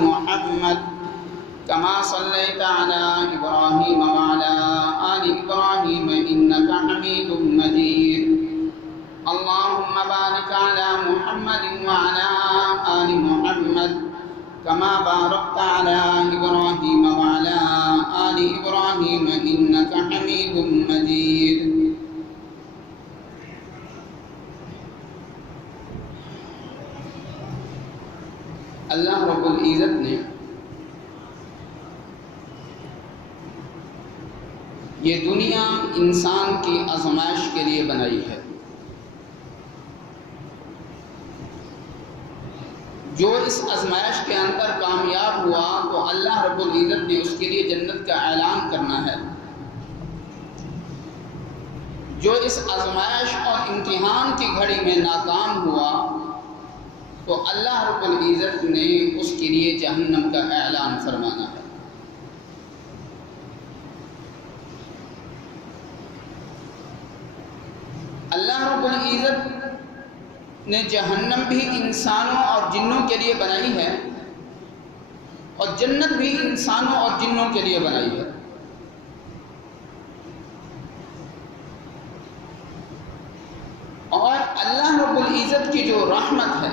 محمد كما صليت على إبراهيم وعلى آل إبراهيم إنك حميد مجيد اللهم بارك على محمد وعلى آل محمد كما باركت على إبراهيم وعلى آل إبراهيم إنك حميد مجيد اللہ رب العزت نے یہ دنیا انسان کی آزمائش کے لیے بنائی ہے۔ جو اس آزمائش کے اندر کامیاب ہوا تو اللہ رب العزت نے اس کے لیے جنت کا اعلان کرنا ہے۔ جو اس آزمائش اور امتحان کی گھڑی میں ناکام ہوا تو اللہ رب العزت نے اس کے لیے جہنم کا اعلان فرمانا ہے۔ اللہ رب العزت نے جہنم بھی انسانوں اور جنوں کے لیے بنائی ہے اور جنت بھی انسانوں اور جنوں کے لیے بنائی ہے۔ اور اللہ رب العزت کی جو رحمت ہے،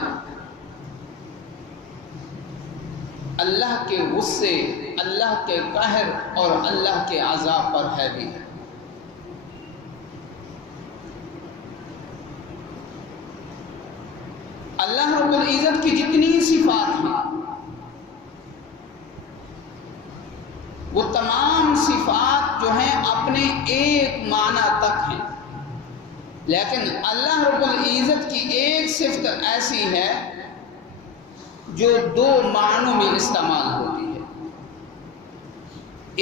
اللہ کے غصے، اللہ کے قہر اور اللہ کے عذاب پر ہے بھی ہے۔ اللہ رب العزت کی جتنی صفات ہیں وہ تمام صفات جو ہیں اپنے ایک معنی تک ہیں، لیکن اللہ رب العزت کی ایک صفت ایسی ہے جو دو معنوں میں استعمال ہوتی ہے۔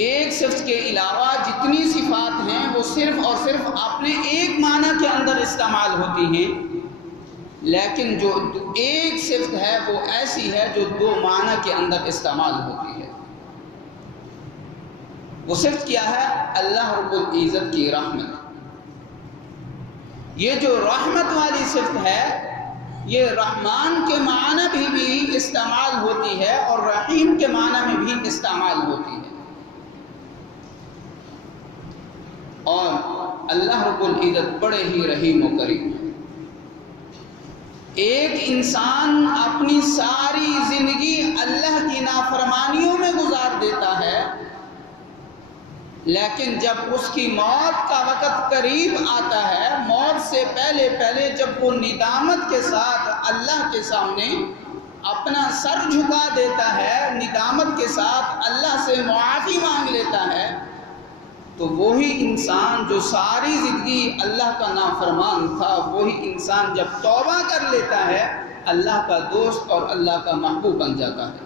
ایک صفت کے علاوہ جتنی صفات ہیں وہ صرف اور صرف اپنے ایک معنی کے اندر استعمال ہوتی ہیں، لیکن جو ایک صفت ہے وہ ایسی ہے جو دو معنی کے اندر استعمال ہوتی ہے۔ وہ صفت کیا ہے؟ اللہ رب العزت کی رحمت۔ یہ جو رحمت والی صفت ہے یہ رحمان کے معنی بھی استعمال ہوتی ہے اور رحیم کے معنی میں بھی استعمال ہوتی ہے۔ اور اللہ رب العزت بڑے ہی رحیم و کریم ہے۔ ایک انسان اپنی ساری زندگی اللہ کی نافرمانیوں میں گزار دیتا ہے، لیکن جب اس کی موت کا وقت قریب آتا ہے، موت سے پہلے جب وہ ندامت کے ساتھ اللہ کے سامنے اپنا سر جھکا دیتا ہے، ندامت کے ساتھ اللہ سے معافی مانگ لیتا ہے، تو وہی انسان جو ساری زندگی اللہ کا نافرمان تھا، وہی انسان جب توبہ کر لیتا ہے اللہ کا دوست اور اللہ کا محبوب بن جاتا ہے۔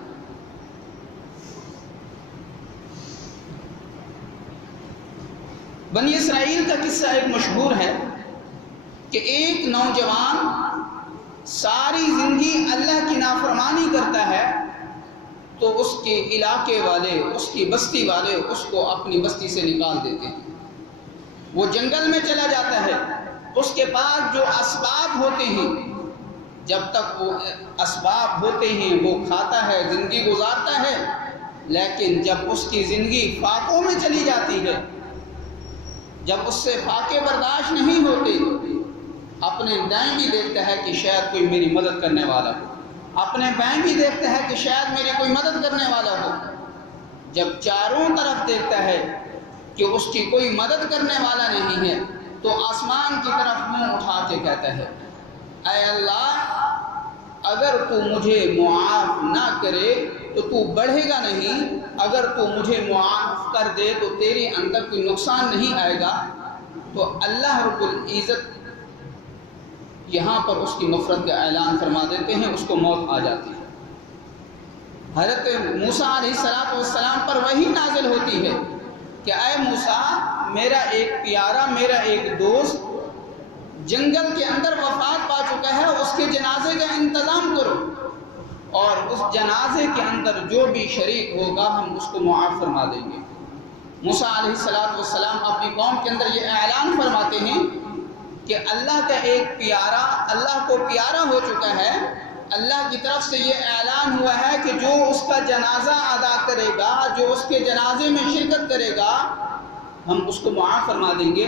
بنی اسرائیل کا قصہ ایک مشہور ہے کہ ایک نوجوان ساری زندگی اللہ کی نافرمانی کرتا ہے تو اس کے علاقے والے، اس کی بستی والے اس کو اپنی بستی سے نکال دیتے ہیں۔ وہ جنگل میں چلا جاتا ہے، اس کے پاس جو اسباب ہوتے ہیں، جب تک وہ اسباب ہوتے ہیں وہ کھاتا ہے، زندگی گزارتا ہے، لیکن جب اس کی زندگی فاقوں میں چلی جاتی ہے، جب اس سے فاقے برداشت نہیں ہوتے، اپنے دائیں بھی دیکھتا ہے کہ شاید کوئی میری مدد کرنے والا ہو، اپنے بائیں بھی دیکھتا ہے کہ شاید میری کوئی مدد کرنے والا ہو۔ جب چاروں طرف دیکھتا ہے کہ اس کی کوئی مدد کرنے والا نہیں ہے تو آسمان کی طرف منہ اٹھا کے کہتا ہے، اے اللہ اگر تو مجھے معاف نہ کرے تو تو بڑھے گا نہیں، اگر تو مجھے معاف کر دے تو تیرے اندر کوئی نقصان نہیں آئے گا۔ تو اللہ رب العزت یہاں پر اس کی مغفرت کا اعلان فرما دیتے ہیں، اس کو موت آ جاتی ہے۔ حضرت موسیٰ علیہ السلام پر وحی نازل ہوتی ہے کہ اے موسیٰ، میرا ایک پیارا، میرا ایک دوست جنگل کے اندر وفات پا چکا ہے، اس کے جنازے کا انتظام کرو، اور اس جنازے کے اندر جو بھی شریک ہوگا ہم اس کو معاف فرما دیں گے۔ موسیٰ علیہ السلام اپنی قوم کے اندر یہ اعلان فرماتے ہیں کہ اللہ کا ایک پیارا اللہ کو پیارا ہو چکا ہے، اللہ کی طرف سے یہ اعلان ہوا ہے کہ جو اس کا جنازہ ادا کرے گا، جو اس کے جنازے میں شرکت کرے گا، ہم اس کو معاف فرما دیں گے۔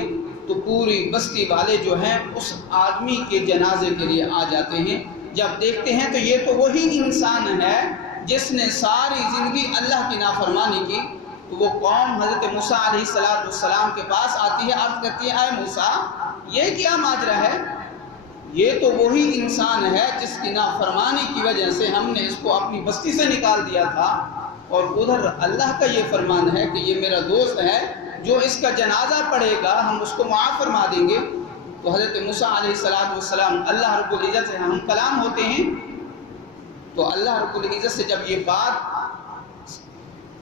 تو پوری بستی والے جو ہیں اس آدمی کے جنازے کے لیے آ جاتے ہیں۔ جب دیکھتے ہیں تو یہ تو وہی انسان ہے جس نے ساری زندگی اللہ کی نافرمانی کی۔ تو وہ قوم حضرت موسیٰ علیہ السلام کے پاس آتی ہے، عرض کرتی ہے، اے موسیٰ یہ کیا ماجرا ہے؟ یہ تو وہی انسان ہے جس کی نافرمانی کی وجہ سے ہم نے اس کو اپنی بستی سے نکال دیا تھا، اور ادھر اللہ کا یہ فرمان ہے کہ یہ میرا دوست ہے، جو اس کا جنازہ پڑھے گا ہم اس کو معاف فرما دیں گے۔ تو حضرت موسیٰ علیہ السلام اللہ رب العزت سے ہم کلام ہوتے ہیں، تو اللہ رب العزت سے جب یہ بات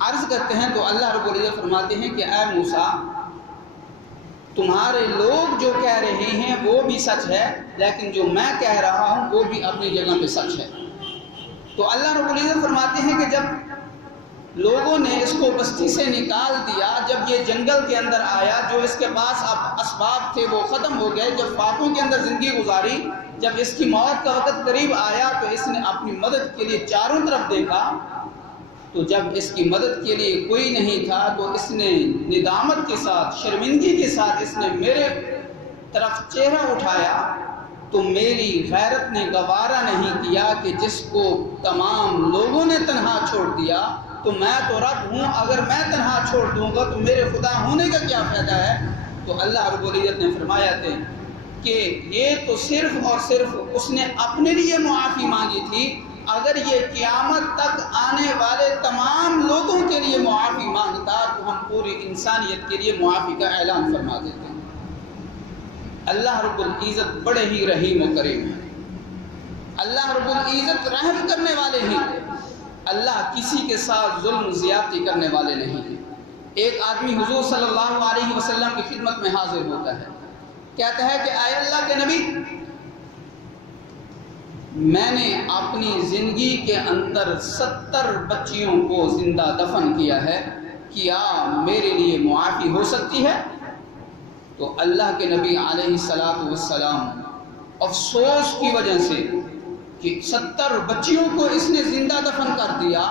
عرض کرتے ہیں تو اللہ رب العزت فرماتے ہیں کہ اے موسیٰ تمہارے لوگ جو کہہ رہے ہیں وہ بھی سچ ہے، لیکن جو میں کہہ رہا ہوں وہ بھی اپنی جگہ پہ سچ ہے۔ تو اللہ رب العزت فرماتے ہیں کہ جب لوگوں نے اس کو بستی سے نکال دیا، جب یہ جنگل کے اندر آیا، جو اس کے پاس اب اسباب تھے وہ ختم ہو گئے، جب فاقوں کے اندر زندگی گزاری، جب اس کی موت کا وقت قریب آیا تو اس نے اپنی مدد کے لیے چاروں طرف دیکھا، تو جب اس کی مدد کے لیے کوئی نہیں تھا تو اس نے ندامت کے ساتھ، شرمندگی کے ساتھ اس نے میرے طرف چہرہ اٹھایا، تو میری غیرت نے گوارا نہیں کیا کہ جس کو تمام لوگوں نے تنہا چھوڑ دیا، تو میں تو رب ہوں، اگر میں تنہا چھوڑ دوں گا تو میرے خدا ہونے کا کیا فائدہ ہے؟ تو اللہ رب العزت نے فرمایا تھے کہ یہ تو صرف اور صرف اس نے اپنے لیے معافی مانگی تھی، اگر یہ قیامت تک آنے والے تمام لوگوں کے لیے معافی مانگتا تو ہم پوری انسانیت کے لیے معافی کا اعلان فرما دیتے ہیں۔ اللہ رب العزت بڑے ہی رحیم و کریم ہیں، اللہ رب العزت رحم کرنے والے ہیں، اللہ کسی کے ساتھ ظلم زیادتی کرنے والے نہیں ہیں۔ ایک آدمی حضور صلی اللہ علیہ وسلم کی خدمت میں حاضر ہوتا ہے، کہتا ہے کہ اے اللہ کے نبی، میں نے اپنی زندگی کے اندر 70 بچیوں کو زندہ دفن کیا ہے، کیا میرے لیے معافی ہو سکتی ہے؟ تو اللہ کے نبی علیہ السلام افسوس کی وجہ سے کہ 70 بچیوں کو اس نے زندہ دفن کر دیا،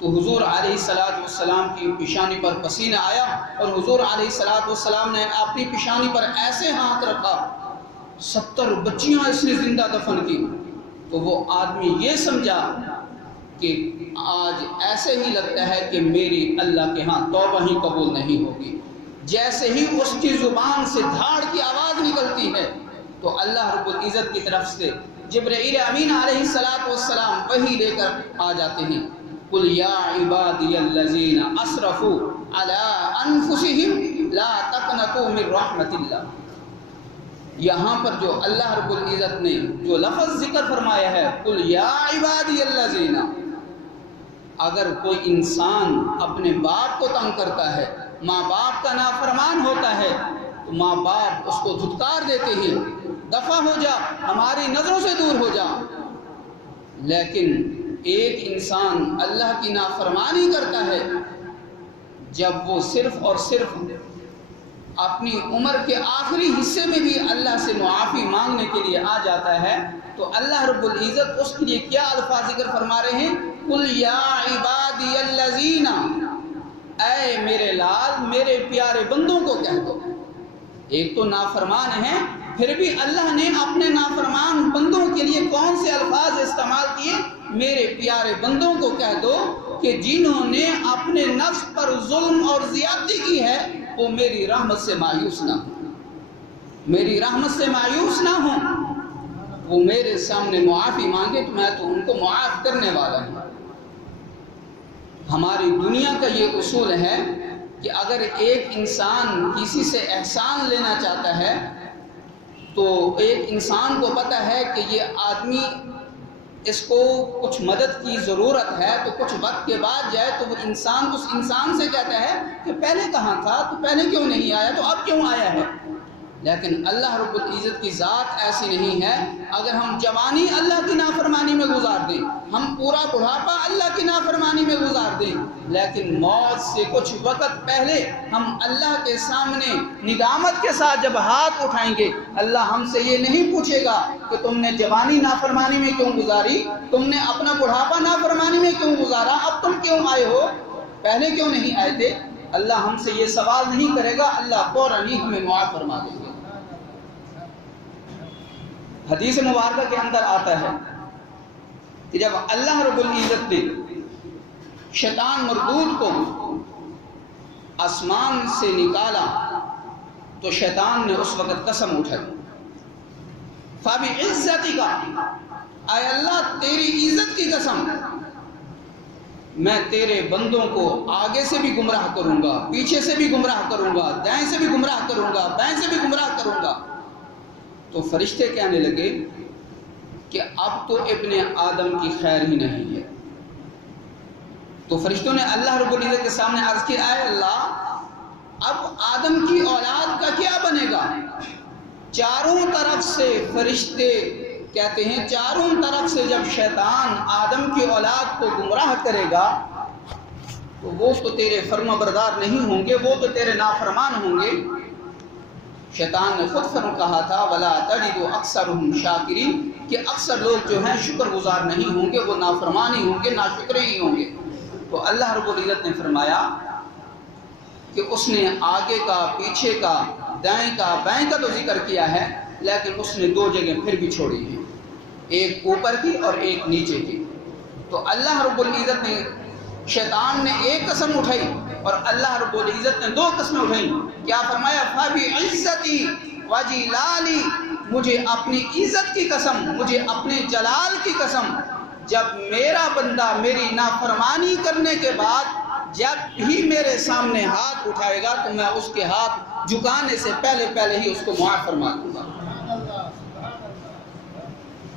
تو حضور علیہ السلام کی پیشانی پر پسینہ آیا، اور حضور علیہ السلام نے اپنی پیشانی پر ایسے ہاتھ رکھا، 70 بچیاں اس نے زندہ دفن کی، تو وہ آدمی یہ سمجھا کہ آج ایسے ہی لگتا ہے کہ میری اللہ کے ہاں توبہ ہی قبول نہیں ہوگی۔ جیسے ہی اس کی زبان سے دھاڑ کی آواز نکلتی ہے تو اللہ رب العزت کی طرف سے جبرائیل امین علیہ السلام وحی لے کر آ جاتے ہیں، قُلْ يَا عِبَادِيَ الَّذِينَ أَسْرَفُوا عَلَىٰ أَنفُسِهِمْ لَا تَقْنَطُوا مِن رَحْمَةِ اللَّهِ۔ یہاں پر جو اللہ رب العزت نے جو لفظ ذکر فرمایا ہے، قُلْ يَا عِبَادِيَ الَّذِينَ، اگر کوئی انسان اپنے باپ کو تنگ کرتا ہے، ماں باپ کا نافرمان ہوتا ہے، تو ماں باپ اس کو دھتکار دیتے ہیں، دفع ہو جا، ہماری نظروں سے دور ہو جا۔ لیکن ایک انسان اللہ کی نافرمانی کرتا ہے، جب وہ صرف اور صرف اپنی عمر کے آخری حصے میں بھی اللہ سے معافی مانگنے کے لیے آ جاتا ہے، تو اللہ رب العزت اس کے لیے کیا الفاظ ذکر فرما رہے ہیں؟ قُلْ يَا عِبَادِيَ الَّذِينَ، اے میرے لال، میرے پیارے بندوں کو کہہ دو۔ ایک تو نافرمان ہے، پھر بھی اللہ نے اپنے نافرمان بندوں کے لیے کون سے الفاظ استعمال کیے؟ میرے پیارے بندوں کو کہہ دو کہ جنہوں نے اپنے نفس پر ظلم اور زیادتی کی ہے وہ میری رحمت سے مایوس نہ ہوں، میری رحمت سے مایوس نہ ہوں، وہ میرے سامنے معافی مانگے تو میں تو ان کو معاف کرنے والا ہوں۔ ہماری دنیا کا یہ اصول ہے کہ اگر ایک انسان کسی سے احسان لینا چاہتا ہے تو ایک انسان کو پتہ ہے کہ یہ آدمی اس کو کچھ مدد کی ضرورت ہے، تو کچھ وقت کے بعد جائے تو وہ انسان اس انسان سے کہتا ہے کہ پہلے کہاں تھا، تو پہلے کیوں نہیں آیا، تو اب کیوں آیا ہے۔ لیکن اللہ رب العزت کی ذات ایسی نہیں ہے۔ اگر ہم جوانی اللہ کی نافرمانی میں گزار دیں، ہم پورا بڑھاپا اللہ کی نافرمانی میں گزار دیں، لیکن موت سے کچھ وقت پہلے ہم اللہ کے سامنے ندامت کے ساتھ جب ہاتھ اٹھائیں گے، اللہ ہم سے یہ نہیں پوچھے گا کہ تم نے جوانی نافرمانی میں کیوں گزاری، تم نے اپنا بڑھاپا نافرمانی میں کیوں گزارا، اب تم کیوں آئے ہو، پہلے کیوں نہیں آئے تھے؟ اللہ ہم سے یہ سوال نہیں کرے گا، اللہ فوراً ہی ہمیں معاف فرما دیں گے۔ حدیث مبارکہ کے اندر آتا ہے کہ جب اللہ رب العزت نے شیطان مردود کو آسمان سے نکالا تو شیطان نے اس وقت قسم اٹھائی، فَبِعِزَّتِكَ، اے اللہ تیری عزت کی قسم، میں تیرے بندوں کو آگے سے بھی گمراہ کروں گا، پیچھے سے بھی گمراہ کروں گا، دائیں سے بھی گمراہ کروں گا، بائیں سے بھی گمراہ کروں گا۔ تو فرشتے کہنے لگے کہ اب تو ابن آدم کی خیر ہی نہیں ہے۔ تو فرشتوں نے اللہ رب العزت کے سامنے عرض کیا، اے اللہ اب آدم کی اولاد کا کیا بنے گا؟ چاروں طرف سے فرشتے کہتے ہیں، چاروں طرف سے جب شیطان آدم کی اولاد کو گمراہ کرے گا تو وہ تو تیرے فرما بردار نہیں ہوں گے، وہ تو تیرے نافرمان ہوں گے۔ شیطان نے خود کہا تھا وَلَا تَجِدُ أَكْثَرُهُمْ شَاكِرِينَ، کہ اکثر لوگ جو ہیں شکر گزار نہیں ہوں گے، وہ نافرمان ہی ہوں گے، ناشکرے ہی ہوں گے۔ تو اللہ رب العزت نے فرمایا کہ اس نے آگے کا، پیچھے کا، دائیں کا، بائیں کا تو ذکر کیا ہے، لیکن اس نے دو جگہ پھر بھی چھوڑی ہیں، ایک اوپر کی اور ایک نیچے کی۔ تو اللہ رب العزت نے، شیطان نے ایک قسم اٹھائی اور اللہ رب العزت نے دو قسمیں اٹھائیں۔ کیا فرمایا؟ فَبِعِزَّتِي وَجِلَالِي، مجھے اپنی عزت کی قسم، مجھے اپنے جلال کی قسم، جب میرا بندہ میری نافرمانی کرنے کے بعد جب ہی میرے سامنے ہاتھ اٹھائے گا تو میں اس کے ہاتھ جھکانے سے پہلے ہی اس کو معاف فرما دوں گا۔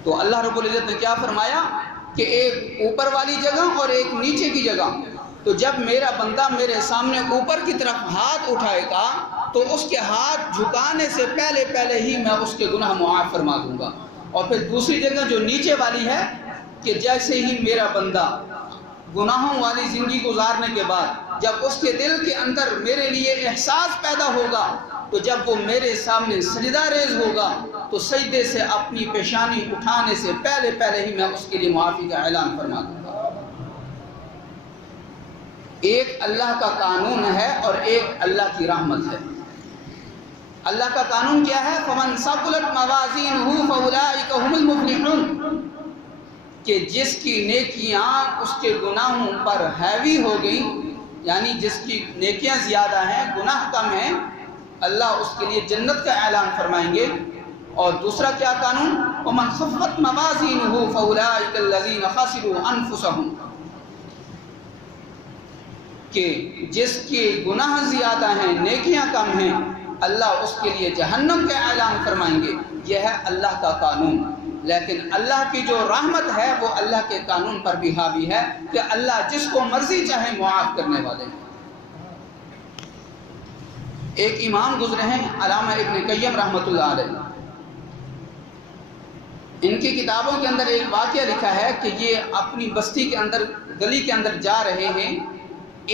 تو اللہ رب العزت نے کیا فرمایا کہ ایک اوپر والی جگہ اور ایک نیچے کی جگہ۔ تو جب میرا بندہ میرے سامنے اوپر کی طرف ہاتھ اٹھائے گا تو اس کے ہاتھ جھکانے سے پہلے ہی میں اس کے گناہ معاف فرما دوں گا۔ اور پھر دوسری جگہ جو نیچے والی ہے کہ جیسے ہی میرا بندہ گناہوں والی زندگی گزارنے کے بعد جب اس کے دل کے اندر میرے لیے احساس پیدا ہوگا تو جب وہ میرے سامنے سجدہ ریز ہوگا تو سجدے سے اپنی پیشانی اٹھانے سے پہلے ہی میں اس کے لیے معافی کا اعلان فرما دوں گا۔ ایک اللہ کا قانون ہے اور ایک اللہ کی رحمت ہے۔ اللہ کا قانون کیا ہے؟ فَمَنْ ثَقُلَتْ مَوَازِينُهُ فَأُولَٰئِكَ هُمُ الْمُفْلِحُونَ، کہ جس کی نیکیاں اس کے گناہوں پر ہیوی ہو گئی، یعنی جس کی نیکیاں زیادہ ہیں گناہ کم ہیں، اللہ اس کے لیے جنت کا اعلان فرمائیں گے۔ اور دوسرا کیا قانون؟ وَمَنْ خَفَّتْ مَوَازِينُهُ فَأُولَٰئِكَ الَّذِينَ خَسِرُوا أَنفُسَهُمْ، کہ جس کے گناہ زیادہ ہیں نیکیاں کم ہیں، اللہ اس کے لیے جہنم کا اعلان فرمائیں گے۔ یہ ہے اللہ کا قانون۔ لیکن اللہ کی جو رحمت ہے وہ اللہ کے قانون پر بھی حاوی ہے کہ اللہ جس کو مرضی چاہے معاف کرنے والے ہیں۔ ایک امام گزرے ہیں علامہ ابن قیم رحمۃ اللہ علیہ، ان کی کتابوں کے اندر ایک واقعہ لکھا ہے کہ یہ اپنی بستی کے اندر، گلی کے اندر جا رہے ہیں،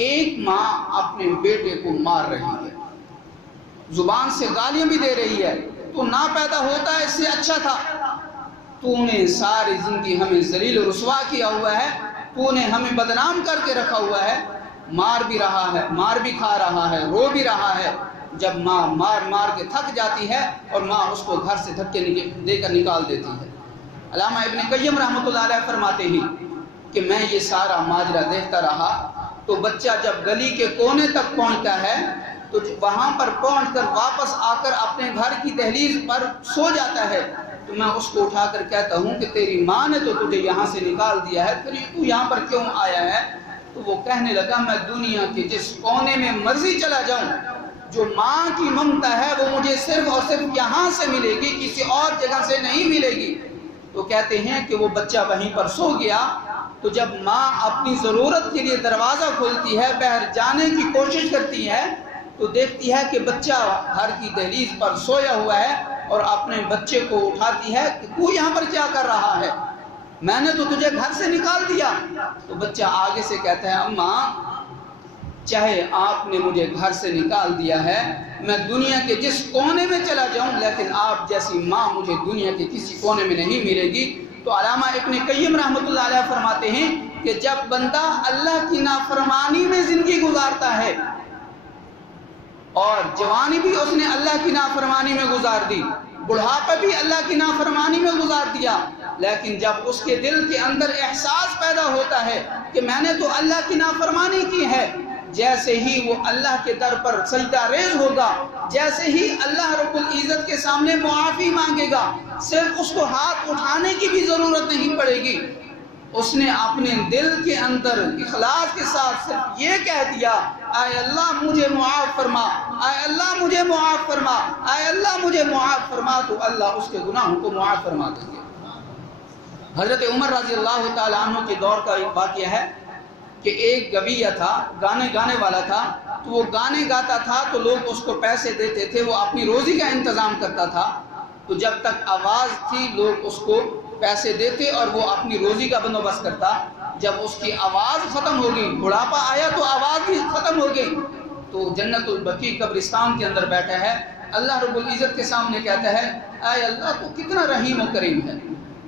ایک ماں اپنے بیٹے کو مار رہی ہے، زبان سے گالیاں بھی دے رہی ہے، تو نہ پیدا ہوتا ہے اس سے اچھا تھا، تو نے ساری زندگی ہمیں ذلیل و رسوا کیا ہوا ہے، تو نے ہمیں بدنام کر کے رکھا ہوا ہے، مار بھی رہا ہے، مار بھی کھا رہا ہے، رو بھی رہا ہے۔ جب ماں مار کے تھک جاتی ہے اور ماں اس کو گھر سے دھکے دے کر نکال دیتی ہے۔ علامہ ابن قیم رحمۃ اللہ علیہ فرماتے ہیں کہ میں یہ سارا ماجرا دیکھتا رہا تو بچہ جب گلی کے کونے تک پہنچتا ہے تو وہاں پر پہنچ کر واپس آ کر اپنے گھر کی دہلیز پر سو جاتا ہے، تو میں اس کو اٹھا کر کہتا ہوں کہ تیری ماں نے تو تجھے یہاں سے نکال دیا ہے، پھر تو یہاں پر کیوں آیا ہے؟ تو وہ کہنے لگا میں دنیا کے جس کونے میں مرضی چلا جاؤں، جو ماں کی ممتا ہے وہ مجھے صرف اور صرف یہاں سے ملے گی، کسی اور جگہ سے نہیں ملے گی۔ تو کہتے ہیں کہ وہ بچہ وہیں پر سو گیا، تو جب ماں اپنی ضرورت کے لیے دروازہ کھولتی ہے، باہر جانے کی کوشش کرتی ہے تو دیکھتی ہے کہ بچہ گھر کی دہلیز پر سویا ہوا ہے اور اپنے بچے کو اٹھاتی ہے کہ تو یہاں پر کیا کر رہا ہے؟ میں نے تو تجھے گھر سے نکال دیا۔ تو بچہ آگے سے کہتا ہے اماں چاہے آپ نے مجھے گھر سے نکال دیا ہے، میں دنیا کے جس کونے میں چلا جاؤں، لیکن آپ جیسی ماں مجھے دنیا کے کسی کونے میں نہیں ملے گی۔ تو علامہ ابن قیم رحمۃ اللہ علیہ فرماتے ہیں کہ جب بندہ اللہ کی نافرمانی میں زندگی گزارتا ہے، اور جوانی بھی اس نے اللہ کی نافرمانی میں گزار دی، بڑھاپا بھی اللہ کی نافرمانی میں گزار دیا، لیکن جب اس کے دل کے اندر احساس پیدا ہوتا ہے کہ میں نے تو اللہ کی نافرمانی کی ہے، جیسے ہی وہ اللہ کے در پر سجدہ ریز ہوگا، جیسے ہی اللہ رب العزت کے سامنے معافی مانگے گا، صرف اس کو ہاتھ اٹھانے کی بھی ضرورت نہیں پڑے گی، اس نے اپنے دل کے اندر اخلاص کے ساتھ صرف یہ کہہ دیا اے اللہ مجھے معاف فرما، اے اللہ مجھے معاف فرما، اے اللہ مجھے معاف فرما، تو اللہ اس کے گناہوں کو معاف فرما دیں گے۔ حضرت عمر رضی اللہ تعالیٰ عنہ کے دور کا ایک واقعہ ہے کہ ایک گویہ تھا، گانے گانے والا تھا، تو وہ گانے گاتا تھا تو لوگ اس کو پیسے دیتے تھے، وہ اپنی روزی کا انتظام کرتا تھا، تو جب تک آواز تھی لوگ اس کو پیسے دیتے اور وہ اپنی روزی کا بندوبست کرتا۔ جب اس کی آواز ختم ہو گئی، بڑھاپا آیا تو آواز بھی ختم ہو گئی، تو جنت البقیع قبرستان کے اندر بیٹھا ہے، اللہ رب العزت کے سامنے کہتا ہے اے اللہ تو کتنا رحیم و کریم ہے،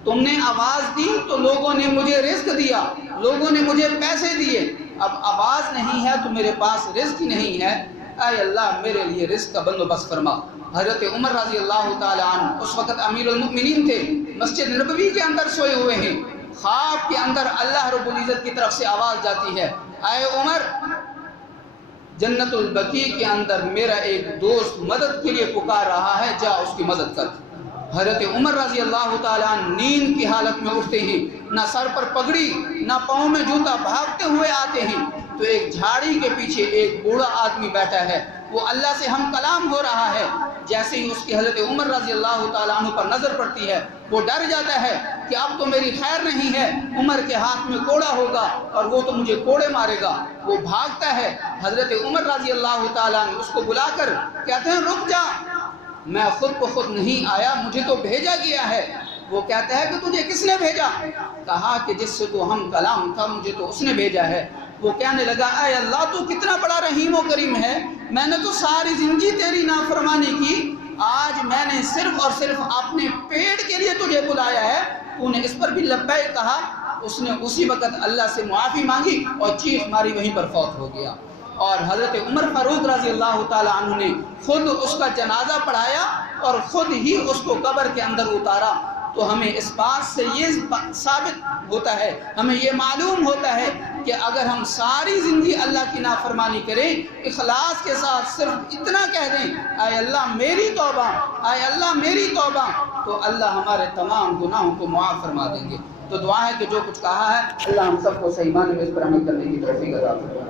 تم نے آواز دی تو لوگوں نے مجھے رزق دیا، لوگوں نے مجھے پیسے دیے، اب آواز نہیں ہے تو میرے پاس رزق نہیں ہے، اے اللہ میرے لیے رزق کا بندوبست فرما۔ حضرت عمر رضی اللہ تعالیٰ عنہ اس وقت امیر المؤمنین تھے، مسجد نبوی کے اندر سوئے ہوئے ہیں، خواب کے اندر اللہ رب العزت کی طرف سے آواز جاتی ہے اے عمر جنت البقیع کے اندر میرا ایک دوست مدد کے لیے پکار رہا ہے، جا اس کی مدد کر۔ حضرت عمر رضی اللہ تعالیٰ عنہ نیند کی حالت میں اٹھتے ہیں، نہ سر پر پگڑی نہ پاؤں میں جوتا، بھاگتے ہوئے آتے ہیں، تو ایک جھاڑی کے پیچھے ایک بوڑھا آدمی بیٹھا ہے، وہ اللہ سے ہم کلام ہو رہا ہے۔ جیسے ہی اس کی حضرت عمر رضی اللہ تعالیٰ عنہ پر نظر پڑتی ہے، وہ ڈر جاتا ہے کہ اب تو میری خیر نہیں ہے، عمر کے ہاتھ میں کوڑا ہوگا اور وہ تو مجھے کوڑے مارے گا۔ وہ بھاگتا ہے، حضرت عمر رضی اللہ تعالیٰ عنہ اس کو بلا کر کہتے ہیں رک جا، میں خود بخود نہیں آیا، مجھے تو بھیجا گیا ہے۔ وہ کہتا ہے کہ تجھے کس نے بھیجا؟ کہا کہ جس سے تو ہم کلام تھا مجھے تو اس نے بھیجا ہے۔ وہ کہنے لگا اے اللہ تو کتنا بڑا رحیم و کریم ہے، میں نے تو ساری زندگی تیری نافرمانی کی، آج میں نے صرف اور صرف اپنے پیٹ کے لیے تجھے بلایا ہے، تو نے اس پر بھی لبیک کہا۔ اس نے اسی وقت اللہ سے معافی مانگی اور چیخ ماری، وہیں پر فوت ہو گیا۔ اور حضرت عمر فاروق رضی اللہ تعالیٰ عنہ نے خود اس کا جنازہ پڑھایا اور خود ہی اس کو قبر کے اندر اتارا۔ تو ہمیں اس بات سے یہ ثابت ہوتا ہے، ہمیں یہ معلوم ہوتا ہے کہ اگر ہم ساری زندگی اللہ کی نافرمانی کریں، اخلاص کے ساتھ صرف اتنا کہہ دیں اے اللہ میری توبہ، اے اللہ میری توبہ، تو اللہ ہمارے تمام گناہوں کو معاف فرما دیں گے۔ تو دعا ہے کہ جو کچھ کہا ہے اللہ ہم سب کو صحیح معنی میں اس پر عمل کرنے کی توفیق عطا فرمائے۔